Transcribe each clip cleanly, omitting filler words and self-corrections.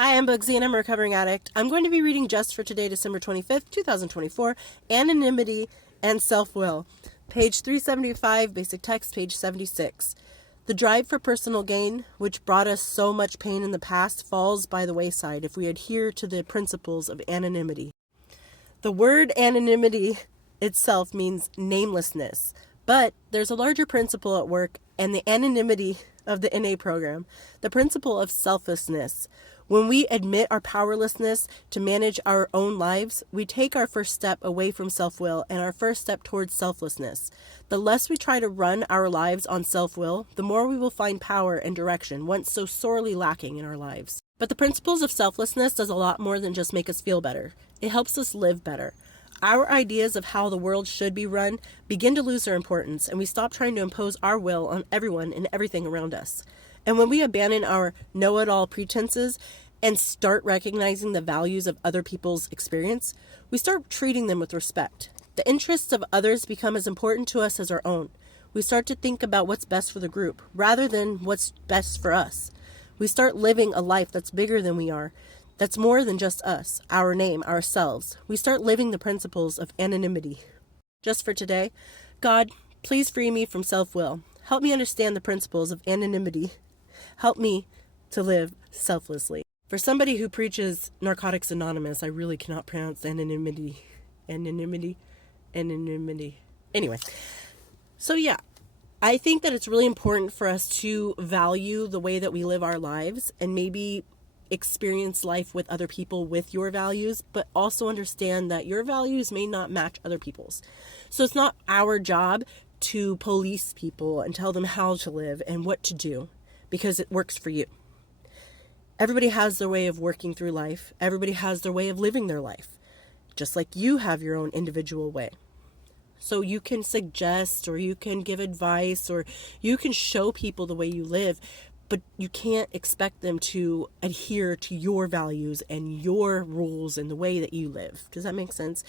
Hi, I'm Bugsy and I'm a recovering addict. I'm going to be reading just for today, December 25th, 2024, Anonymity and Self-Will. Page 375, basic text, page 76. The drive for personal gain, which brought us so much pain in the past, falls by the wayside if we adhere to the principles of anonymity. The word anonymity itself means namelessness, but there's a larger principle at work, and the anonymity of the NA program, the principle of selflessness. When we admit our powerlessness to manage our own lives, we take our first step away from self-will and our first step towards selflessness. The less we try to run our lives on self-will, the more we will find power and direction, once so sorely lacking in our lives. But the principles of selflessness does a lot more than just make us feel better. It helps us live better. Our ideas of how the world should be run begin to lose their importance, and we stop trying to impose our will on everyone and everything around us. And when we abandon our know-it-all pretenses and start recognizing the values of other people's experience, we start treating them with respect. The interests of others become as important to us as our own. We start to think about what's best for the group, rather than what's best for us. We start living a life that's bigger than we are, that's more than just us, our name, ourselves. We start living the principles of anonymity. Just for today, God, please free me from self-will. Help me understand the principles of anonymity. Help me to live selflessly. For somebody who preaches Narcotics Anonymous, I really cannot pronounce anonymity. Anyway. So yeah, I think that it's really important for us to value the way that we live our lives and maybe experience life with other people with your values, but also understand that your values may not match other people's. So it's not our job to police people and tell them how to live and what to do because it works for you. Everybody has their way of working through life. Everybody has their way of living their life, just like you have your own individual way. So you can suggest, or you can give advice, or you can show people the way you live, but you can't expect them to adhere to your values and your rules and the way that you live. Does that make sense?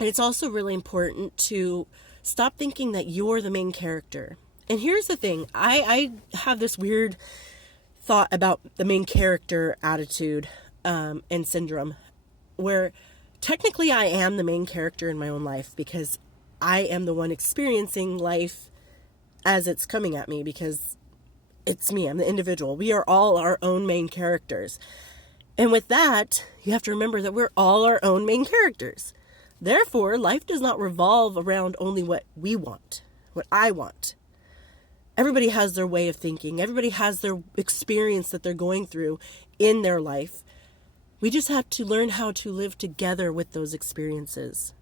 And it's also really important to stop thinking that you're the main character. And here's the thing. I have this weird thought about the main character attitude and syndrome, where technically I am the main character in my own life because I am the one experiencing life as it's coming at me, because it's me, I'm the individual. We are all our own main characters. And with that, you have to remember that we're all our own main characters. Therefore, life does not revolve around only what we want, what I want. Everybody has their way of thinking. Everybody has their experience that they're going through in their life. We just have to learn how to live together with those experiences.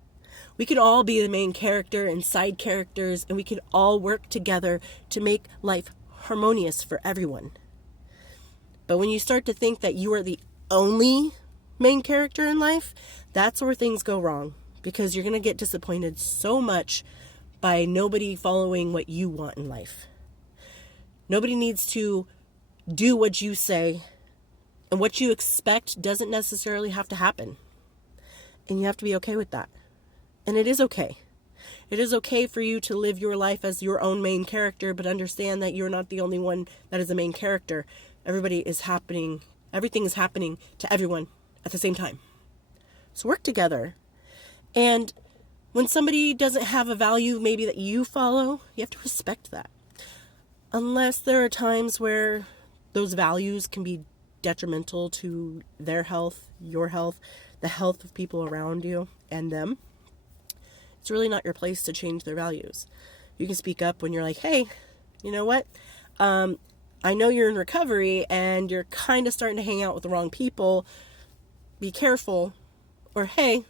We could all be the main character and side characters, and we could all work together to make life harmonious for everyone. But when you start to think that you are the only main character in life, that's where things go wrong, because you're going to get disappointed so much by nobody following what you want in life. Nobody needs to do what you say, and what you expect doesn't necessarily have to happen. And you have to be okay with that. And it is okay. It is okay for you to live your life as your own main character, but understand that you're not the only one that is the main character. Everything is happening to everyone at the same time. So work together. And when somebody doesn't have a value maybe that you follow, you have to respect that. Unless there are times where those values can be detrimental to their health, your health, the health of people around you and them, it's really not your place to change their values. You can speak up when you're like, hey, you know what? I know you're in recovery and you're kind of starting to hang out with the wrong people. Be careful. Or, hey,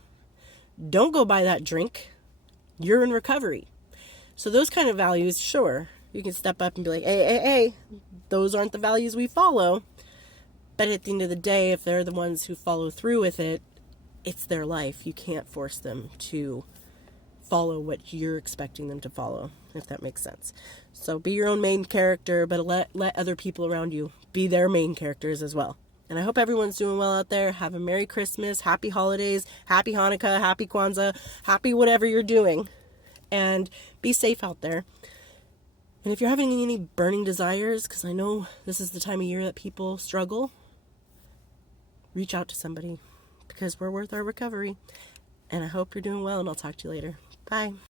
don't go buy that drink. You're in recovery. So those kind of values, sure, you can step up and be like, hey, those aren't the values we follow. But at the end of the day, if they're the ones who follow through with it, it's their life. You can't force them to follow what you're expecting them to follow, if that makes sense. So be your own main character, but let other people around you be their main characters as well. And I hope everyone's doing well out there. Have a Merry Christmas, Happy Holidays, Happy Hanukkah, Happy Kwanzaa, happy whatever you're doing. And be safe out there. And if you're having any burning desires, because I know this is the time of year that people struggle, reach out to somebody because we're worth our recovery. And I hope you're doing well, and I'll talk to you later. Bye.